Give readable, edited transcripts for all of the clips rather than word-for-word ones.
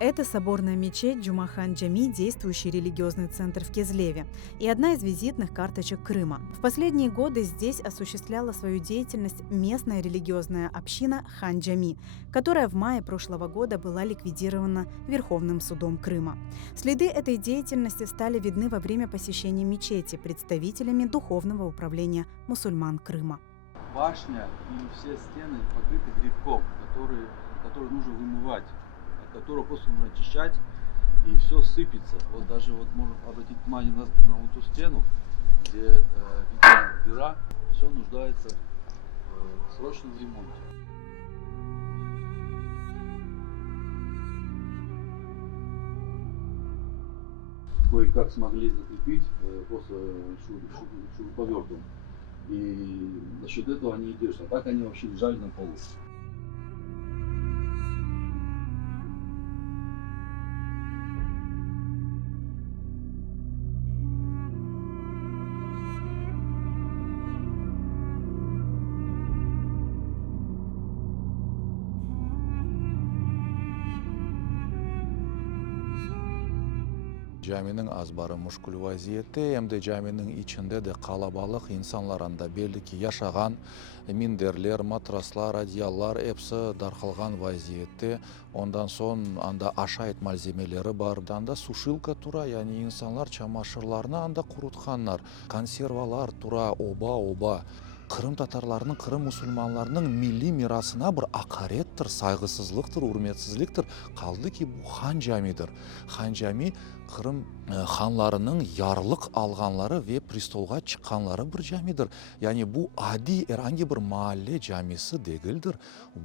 Это соборная мечеть Джумахан-Джами, действующий религиозный центр в Кизлеве, и одна из визитных карточек Крыма. В последние годы здесь осуществляла свою деятельность местная религиозная община Хан-Джами, которая в мае прошлого года была ликвидирована Верховным судом Крыма. Следы этой деятельности стали видны во время посещения мечети представителями Духовного управления мусульман Крыма. Башня и все стены покрыты грибком, который нужно вымывать, от которого просто нужно очищать, и все сыпется. Вот даже можно обратить внимание на вот ту стену, где видна дыра, все нуждается в срочном ремонте. Кое-как смогли закрепить просто шуруповертом. И за счет этого они и держат. А так они вообще лежали на полу. Caminin azbarı muşkul vaziyette, hem de caminin içinde de kalabalık insanlar anda belli ki yaşagan minderler, matraslar, adyallar hepsi darkılgan vaziyette. Ondan son anda aşağıt malzemeleri var. Anda suşilka tura, yani insanlar çamaşırlarını anda kurutkanlar, konservalar tura oba. Kırım Tatarlarının, Kırım Müslümanlarının milli mirasına bir akarettir, saygısızlıktır, hürmetsizliktir. Kaldı ki bu Han Cami'dir. Han Cami, Kırım hanlarının yarlık alganları ve prestolga çıkanları bir camidir. Yani bu adi herhangi bir mahalle camisi değildir.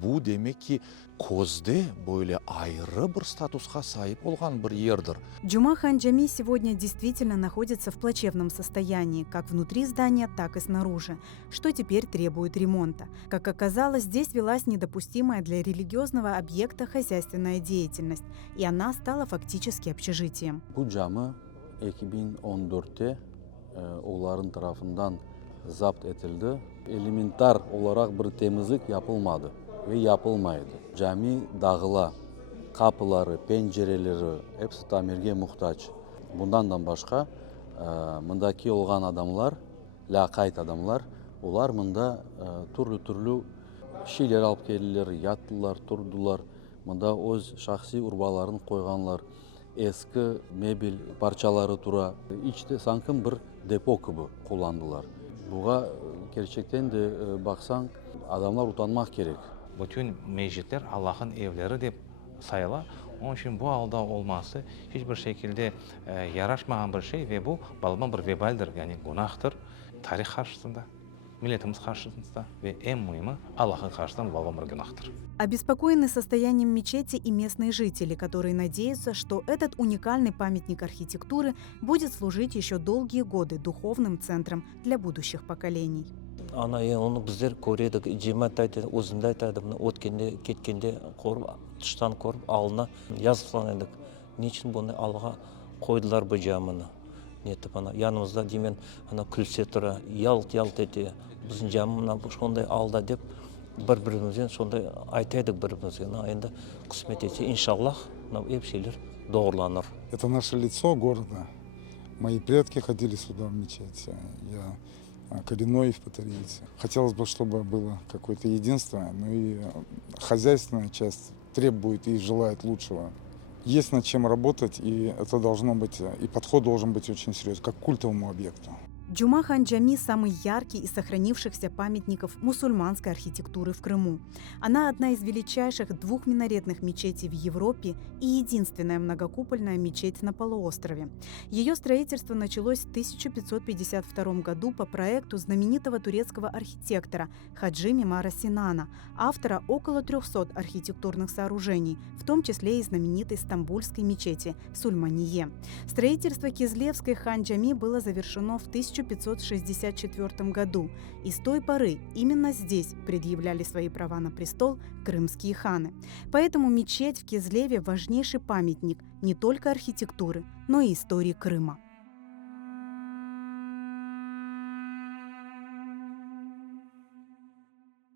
Bu demek ki Koz'de böyle ayrı bir статусқа sahip olan bir yerdir. Джумахан-Джами сегодня действительно находится в плачевном состоянии, как внутри здания, так и снаружи, что теперь требует ремонта. Как оказалось, здесь велась недопустимая для религиозного объекта хозяйственная деятельность, и она стала фактически общежитием. Bu cami 2014'te onların tarafından zapt edildi. Elementar olarak bir temizlik yapılmadı ve yapılmaydı. Cami dağıla, kapıları, pencereleri hepsi tamirge muhtaç. Bundan da başka mındaki olgan adamlar, lakayt adamlar, onlar mında türlü şeyler alıp geldiler, yattılar, turdular. Mında öz şahsi urbalarını koyganlar. Eski mebel parçaları tura içte sanki bir depo gibi kullandılar. Buğa gerçekten de baksan adamlar utanmak gerek. Bütün mecitler Allah'ın evleri deyip sayıla. Onun için bu alda olması hiçbir şekilde yaraşmayan bir şey ve bu balma bir vebaldir, yani günahtır. Tarih karşısında, milletimiz karşısında ve en mühimi Allah'ın karşısında balma bir günahtır. Обеспокоены состоянием мечети и местные жители, которые надеются, что этот уникальный памятник архитектуры будет служить еще долгие годы духовным центром для будущих поколений. Onu bizler koruyduk. Cemaat aydı, uzunday aydı. Ötkende, ketkende korup, dıştan korup, alına yazıplanıyorduk. Niçin bunu Allah'a koydular bu camını? Niyeti bana. Yanımızda demen külse tura, yalt eti. Bizim camına şonday alda deyip, bir-birimizden sonday aytaydık bir-birimizge. Endi kısmet etse inşallah hep şeyler doğrulanır. Это наше лицо города. Мои предки ходили сюда в мечеть. Я коренной патриот. Хотелось бы, чтобы было какое-то единство, но и хозяйственная часть требует и желает лучшего. Есть над чем работать, и это должно быть, и подход должен быть очень серьезный, как к культовому объекту. Джумахан-Джами – самый яркий из сохранившихся памятников мусульманской архитектуры в Крыму. Она одна из величайших двухминаретных мечетей в Европе и единственная многокупольная мечеть на полуострове. Ее строительство началось в 1552 году по проекту знаменитого турецкого архитектора Хаджи Мимара Синана, автора около 300 архитектурных сооружений, в том числе и знаменитой стамбульской мечети Сульмание. Строительство Кизлевской Хан-Джами было завершено в 1564 году, и с той поры именно здесь предъявляли свои права на престол крымские ханы. Поэтому мечеть в Кизлеве – важнейший памятник не только архитектуры, но и истории Крыма.